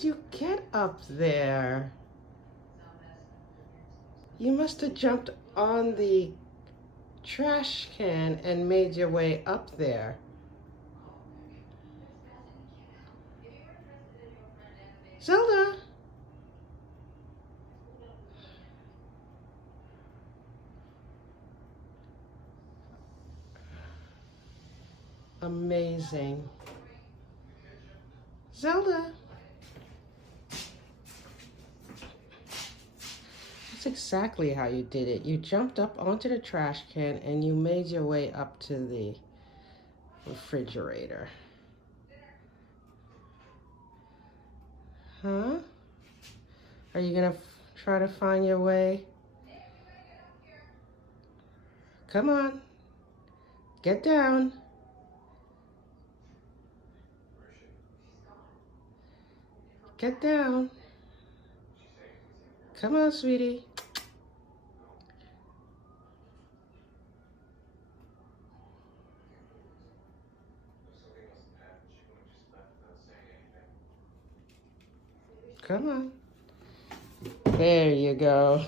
did you get up there? You must have jumped on the trash can and made your way up there. Zelda! Amazing. Zelda! That's exactly how you did it. You jumped up onto the trash can and you made your way up to the refrigerator. Huh? Are you gonna try to find your way? Come on. Get down. Get down. Come on, sweetie. Come on. There you go.